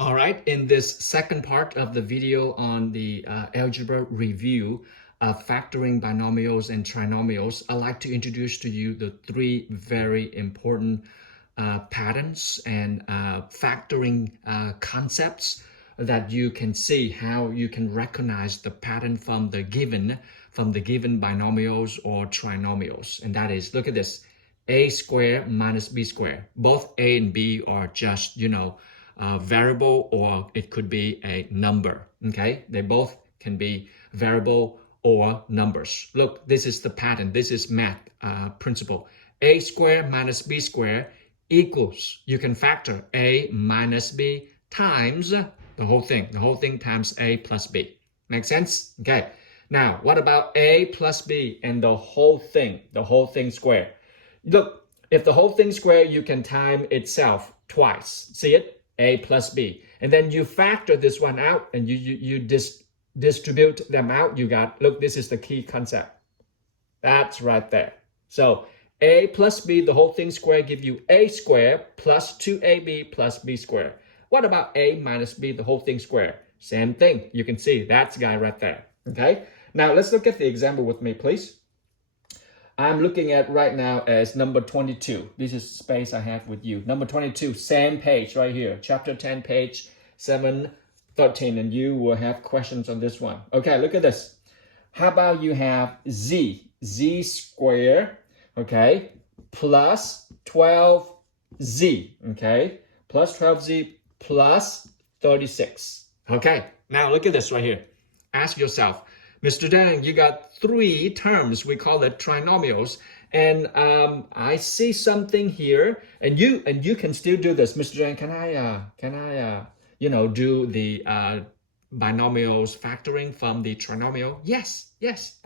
All right, in this second part of the video on the algebra review of factoring binomials and trinomials, I'd like to introduce to you the three very important patterns and factoring concepts that you can see how you can recognize the pattern from the given binomials or trinomials. And that is, look at this, a squared minus b squared. Both a and b are just, variable, or it could be a number. Okay, they both can be variable or numbers. Look, this is the pattern. This is math principle. A squared minus b squared equals, you can factor a minus b times the whole thing times a plus b. Make sense? Okay. Now, what about a plus b and the whole thing squared? Look, if the whole thing squared, you can time itself twice. See it? A plus b. And then you factor this one out and you distribute them out. You got, look, this is the key concept. That's right there. So a plus b, the whole thing squared, give you a squared plus 2ab plus b squared. What about a minus b, the whole thing squared? Same thing. You can see that's the guy right there. Okay. Now let's look at the example with me, please. I'm looking at right now as number 22. This is space I have with you. Number 22, same page right here. Chapter 10, page 713. And you will have questions on this one. Okay, look at this. How about you have z squared, okay, plus 12z, okay, plus 12z plus 36. Okay, now look at this right here. Ask yourself, Mr. Dang, you got three terms. We call it trinomials. And I see something here, and you can still do this. Mr. Dang, can I do the binomials factoring from the trinomial? Yes.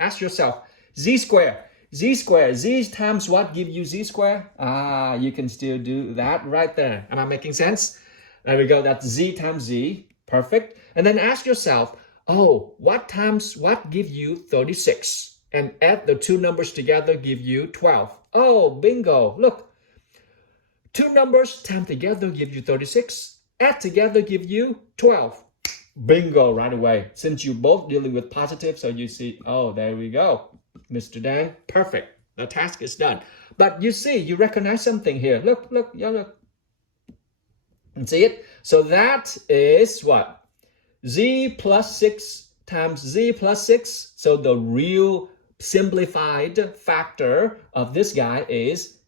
Ask yourself, z squared, z times what give you z squared? You can still do that right there. Am I making sense? There we go. That's z times z. Perfect. And then ask yourself, oh, what times what give you 36? And add the two numbers together give you 12. Oh, bingo. Look, two numbers times together give you 36. Add together give you 12. Bingo right away. Since you're both dealing with positive, so you see, oh, there we go. Mr. Dan, perfect. The task is done. But you see, you recognize something here. Look. And see it? So that is what? Z plus 6 times z plus 6. So the real simplified factor of this guy is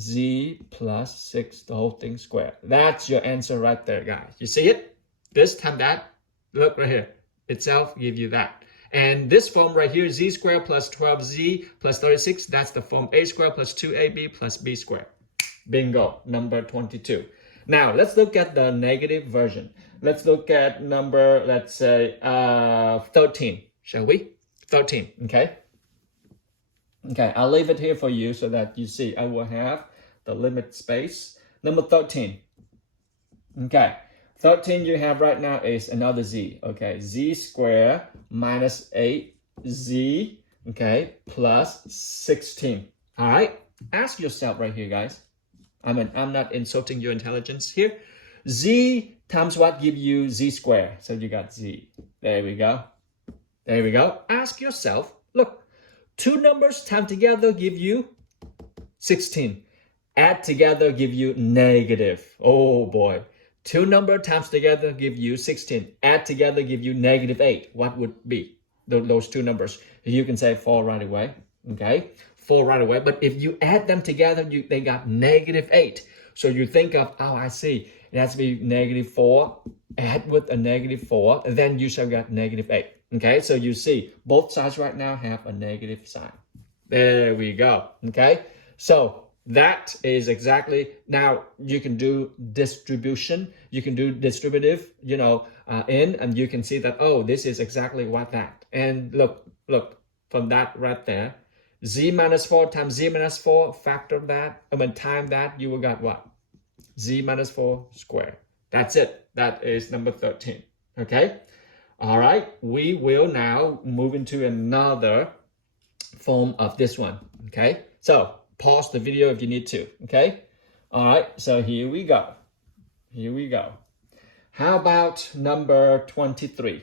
z plus 6, the whole thing squared. That's your answer right there, guys. You see it? This time that. Look right here. Itself give you that. And this form right here, z squared plus 12z plus 36, that's the form a squared plus 2ab plus b squared. Bingo, number 22. Now, let's look at the negative version. Let's look at number, let's say, 13, shall we? 13, okay? Okay, I'll leave it here for you so that you see I will have the limit space. Number 13. Okay, 13 you have right now is another z. Okay, z squared minus 8z, okay, plus 16. All right, ask yourself right here, guys. I'm not insulting your intelligence here. Z times what give you z squared? So you got z. There we go. Ask yourself, look, two numbers times together give you 16. Add together give you negative. Oh boy. Two numbers times together give you 16. Add together give you negative 8. What would be those two numbers? You can say 4 right away. Okay. 4 right away. But if you add them together, they got negative 8. So you think of, oh, I see. It has to be negative 4. Add with a negative 4. And then you shall get negative 8. Okay. So you see both sides right now have a negative sign. There we go. Okay. So that is exactly, now you can do distribution. You can do distributive, and you can see that, oh, this is exactly what that. And look from that right there. Z minus 4 times z minus 4, factor that, time that, you will get what? Z minus 4 squared. That's it. That is number 13. Okay? All right. We will now move into another form of this one. Okay? So, pause the video if you need to. Okay? All right. So, here we go. How about number 23?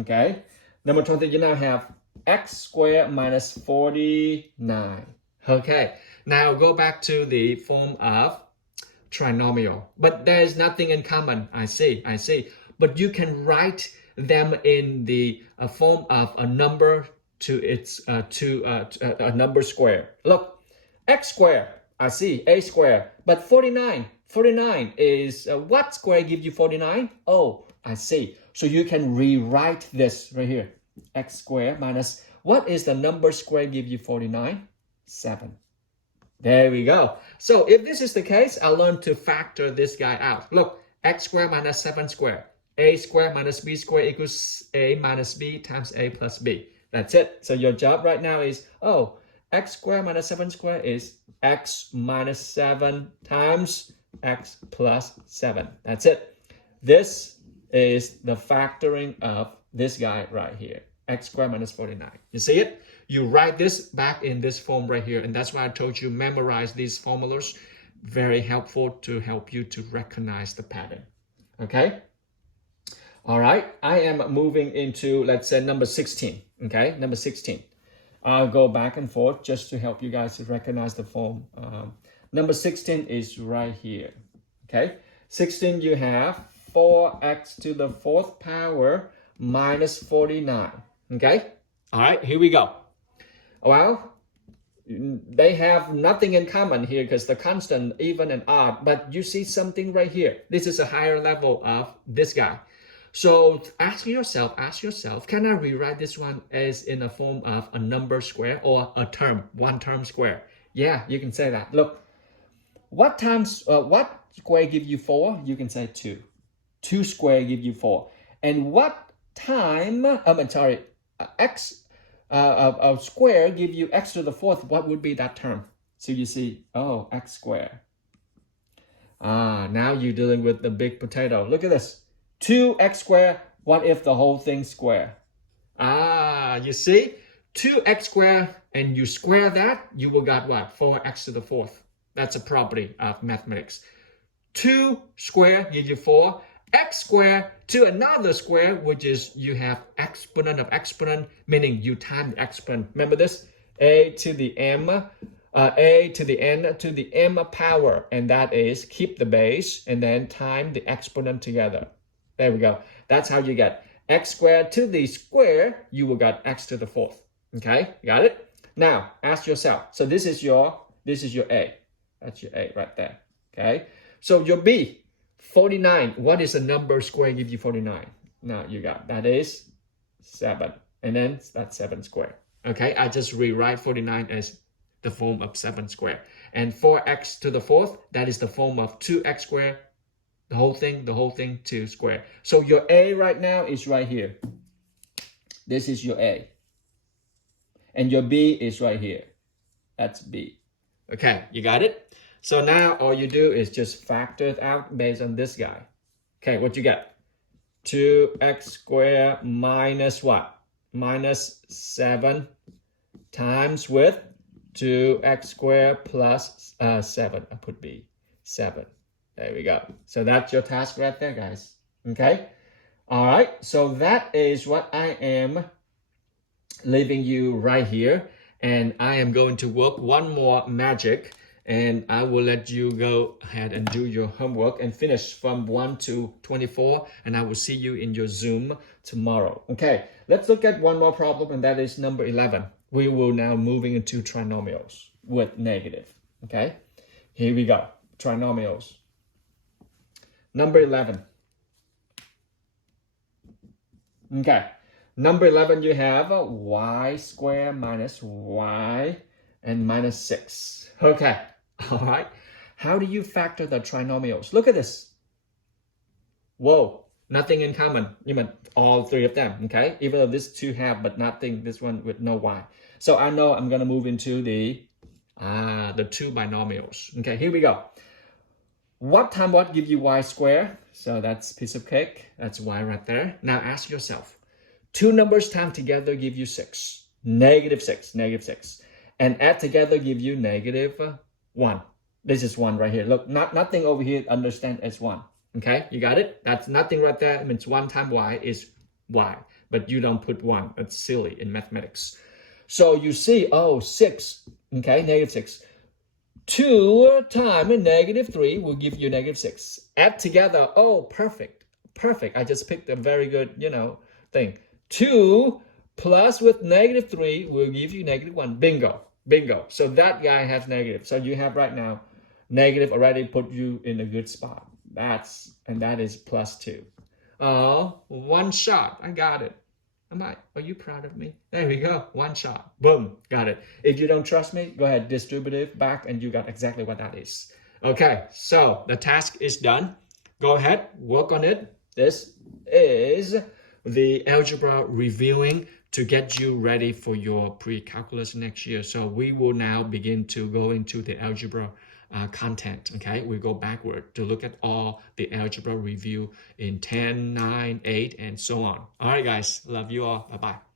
Okay, number 20, you now have x squared minus 49. Okay, now go back to the form of trinomial, but there's nothing in common. I see. But you can write them in the form of a number to its a number square. Look, x squared, I see, a squared, but 49 is what square give you 49? Oh, I see. So you can rewrite this right here. X squared minus, what is the number square give you 49? 7. There we go. So if this is the case, I'll learn to factor this guy out. Look, x squared minus 7 squared. A squared minus b squared equals a minus b times a plus b. That's it. So your job right now is, oh, x squared minus 7 squared is x minus 7 times x plus 7. That's it. This is the factoring of this guy right here. X squared minus 49. You see it? You write this back in this form right here. And that's why I told you memorize these formulas. Very helpful to help you to recognize the pattern. Okay? All right. I am moving into, let's say, number 16. Okay? Number 16. I'll go back and forth just to help you guys to recognize the form. Number 16 is right here. Okay? 16, you have 4x to the 4th power minus 49. Okay? All right, here we go. Well, they have nothing in common here because the constant, even and odd, but you see something right here. This is a higher level of this guy. So ask yourself, can I rewrite this one as in a form of a number square or a term, one term square? Yeah, you can say that. Look, what square give you 4? You can say 2. 2 square give you 4. And what time, x square give you x to the 4th, what would be that term? So you see, oh, x square. Now you're dealing with the big potato. Look at this. 2x square, what if the whole thing square? You see, 2x square, and you square that, you will got what? 4x to the 4th. That's a property of mathematics. 2 square give you 4. X square to another square, which is you have exponent of exponent, meaning you time the exponent. Remember this? A to the m, a to the n to the m power, and that is keep the base and then time the exponent together. There we go. That's how you get x squared to the square. You will get x to the 4th. Okay, got it? Now ask yourself. So this is your a. That's your a right there. Okay. So your b. 49, what is the number square give you 49? Now you got, that is 7. And then that's 7 square. Okay, I just rewrite 49 as the form of 7 square. And 4x to the 4th, that is the form of 2x square, the whole thing 2 square. So your a right now is right here. This is your a. And your b is right here. That's b. Okay, you got it? So now all you do is just factor it out based on this guy. Okay, what you get? 2x squared minus what? Minus 7 times with 2x squared plus 7. I put b, 7. There we go. So that's your task right there, guys. Okay? All right, so that is what I am leaving you right here. And I am going to work one more magic. And I will let you go ahead and do your homework and finish from 1 to 24. And I will see you in your Zoom tomorrow. Okay, let's look at one more problem, and that is number 11. We will now moving into trinomials with negative. Okay, here we go. Trinomials. Number 11. Okay, number 11, you have y squared minus y and minus 6. Okay. All right. How do you factor the trinomials? Look at this. Whoa, nothing in common. You mean all three of them, okay? Even though these two have, but nothing, this one with no y. So I know I'm going to move into the two binomials. Okay, here we go. What time what give you y squared? So that's piece of cake. That's y right there. Now ask yourself, two numbers times together give you 6. Negative 6. And add together give you negative 1. This is 1 right here. Look, nothing over here understand as 1. Okay, you got it? That's nothing right there. It means 1 times y is y, but you don't put 1. That's silly in mathematics. So you see, oh, 6, okay, negative 6. 2 times negative 3 will give you negative 6. Add together, oh, perfect, perfect. I just picked a very good, thing. 2 plus with negative 3 will give you negative 1. Bingo, bingo. So that guy has negative. So you have right now, negative already put you in a good spot. That is plus 2. Oh, one shot. I got it. Are you proud of me? There we go. One shot. Boom. Got it. If you don't trust me, go ahead, distributive back, and you got exactly what that is. Okay, so the task is done. Go ahead, work on it. This is the algebra reviewing to get you ready for your pre-calculus next year. So we will now begin to go into the algebra content. Okay, we go backward to look at all the algebra review in 10, 9, 8, and so on. All right, guys, love you all. Bye-bye.